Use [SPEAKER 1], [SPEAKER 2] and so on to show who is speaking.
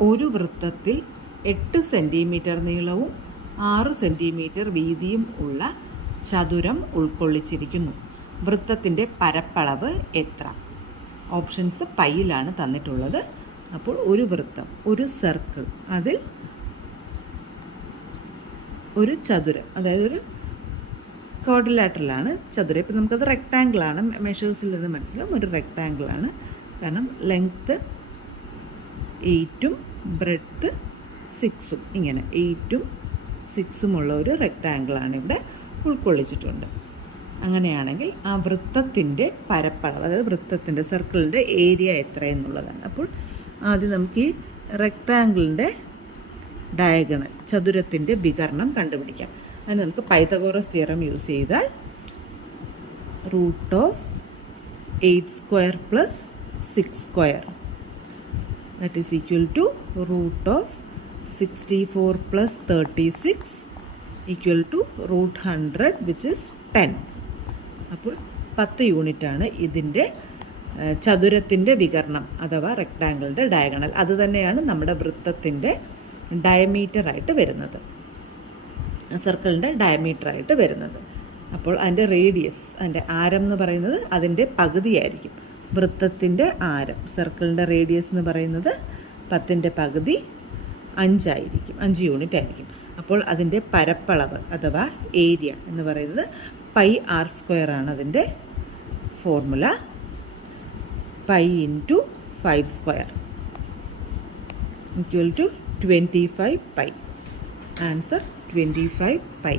[SPEAKER 1] ഒരു വൃത്തത്തിൽ എട്ട് സെന്റിമീറ്റർ നീളവും ആറ് സെന്റിമീറ്റർ വീതിയും ഉള്ള ചതുരം ഉൾക്കൊള്ളിച്ചിരിക്കുന്നു. വൃത്തത്തിന്റെ പരപ്പളവ് എത്ര? ഓപ്ഷൻസ് പൈയിലാണ് തന്നിട്ടുള്ളത്. അപ്പോൾ ഒരു വൃത്തം ഒരു സർക്കിൾ അതിൽ ഒരു ചതുരം അതായത് ഒരു ക്വാഡ്രിലാറ്ററലാണ് ചതുരം. ഇപ്പം നമുക്കത് റെക്റ്റാങ്കിളാണ് മെഷേഴ്സിൽ നിന്ന് മനസ്സിലാവും ഒരു റെക്റ്റാങ്കിളാണ് കാരണം ലെങ്ത്ത് എയ്റ്റും ബ്രെഡ്ത്ത് സിക്സും ഇങ്ങനെ എയ്റ്റും സിക്സുമുള്ള ഒരു റെക്റ്റാങ്കിളാണ് ഇവിടെ ഉൾക്കൊള്ളിച്ചിട്ടുണ്ട്. അങ്ങനെയാണെങ്കിൽ ആ വൃത്തത്തിന്റെ പരപ്പളവ് അതായത് വൃത്തത്തിന്റെ സർക്കിളിന്റെ ഏരിയ എത്രയെന്നുള്ളതാണ് അപ്പോൾ ആദ്യം നമുക്ക് ഈ റെക്റ്റാങ്കിളിന്റെ ഡയഗണൽ ചതുരത്തിന്റെ വികരണം കണ്ടുപിടിക്കാം. അതിന് നമുക്ക് പൈതഗോറസ് തിയറം യൂസ് ചെയ്താൽ root of eight square plus six square that is equal to root of 64 plus 36 equal to root 100 which is 10 അപ്പോൾ പത്ത് യൂണിറ്റാണ് ഇതിന്റെ ചതുരത്തിന്റെ വികരണം അഥവാ റെക്ടാങ്കിളിന്റെ ഡയഗണൽ അതുതന്നെയാണ് നമ്മുടെ വൃത്തത്തിന്റെ ഡയമീറ്ററായിട്ട് വരുന്നത്. സർക്കിളിന്റെ ഡയമീറ്ററായിട്ട് വരുന്നത്. അപ്പോൾ അതിന്റെ റേഡിയസ് അതിന്റെ ആരം എന്ന് പറയുന്നത് അതിന്റെ പകുതിയായിരിക്കും. വൃത്തത്തിന്റെ ആരം സർക്കിളിന്റെ റേഡിയസ് എന്ന് പറയുന്നത് പത്തിന്റെ പകുതി അഞ്ചായിരിക്കും അഞ്ച് യൂണിറ്റ് ആയിരിക്കും. അപ്പോൾ അതിന്റെ പരപ്പളവ് അഥവാ ഏരിയ എന്ന് പറയുന്നത് പൈ ആർ സ്ക്വയർ ആണ് അതിന്റെ formula. Pi into five square equal to twenty five pi. Answer twenty five pi.